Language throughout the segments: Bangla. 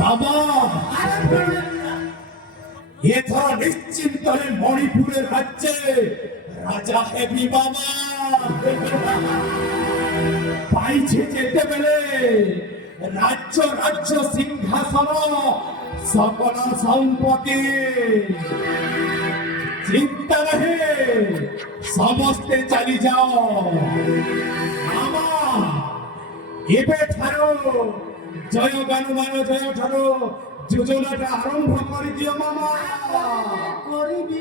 বাবা এথর নিশ্চিন্তরে মণিপুরের রাজ্যে রাজা হেবি বাবা পাইছে যেতে বেলে রাজ্য রাজ্য সিংহাসন সকল সম্পত্তি চিন্তা রহে সমস্তে চালি যাও আমা এবে ঠারো জয় গানুমান জয় ঠারো যোজনাটা আরম্ভ করে দিও মামা করিবি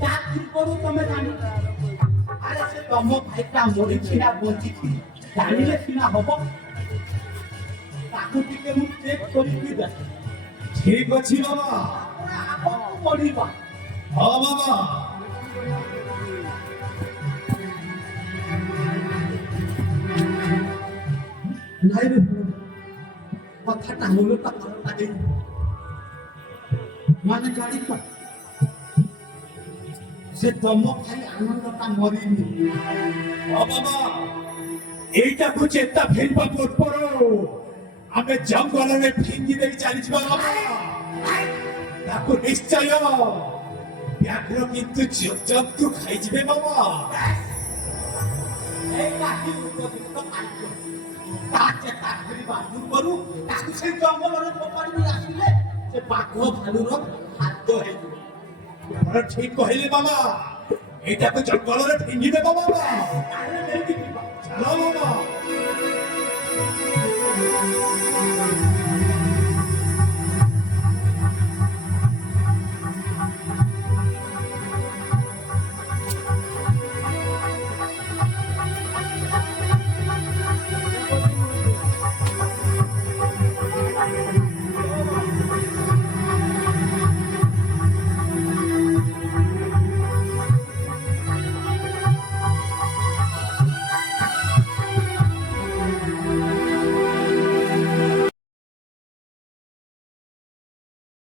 চাকরি করু তুমি জানি আরে সে তম ভাইটা মরিছি না বঞ্চিছি জানিলে সিনা হব তাকে টিকে মু চেক করিবি দেখ ঠিক আছে বাবা আপন পড়িবা হ্যাঁ বাবা নাই রে কথাটা হলো তা ভালো লাগে মানে জানি তো সে তম ভাই আনন্দটা মরিনি ও বাবা এইটাକୁ চেষ্টা ফেলবা পড় পড়ো ଆମେ ଜଙ୍ଗଲରେ ଫିଙ୍ଗି ଦେଇ ଚାଲିଯିବା ବାବା ତାକୁ ନିଶ୍ଚୟ ବ୍ୟାଘ୍ର କିନ୍ତୁ ଜନ୍ତୁ ଖାଇଯିବେ ବାବା এই কাকি উপযুক্ত কার্য তাকে চাকরি বান্ধু করু তাকে সেই জঙ্গলরে ফোপাড়ি আসিলে সে বাঘ ভালুর খাদ্য ହେଇଯିବ ଆପଣ ଠିକ କହିଲେ ବାବା ଏଇଟାକୁ ଜଙ୍ଗଲରେ ଫିଙ୍ଗି ଦେବ ବାବା ତାହେଲେ ନେଇକି ଯିବା ଚାଲ ବାବା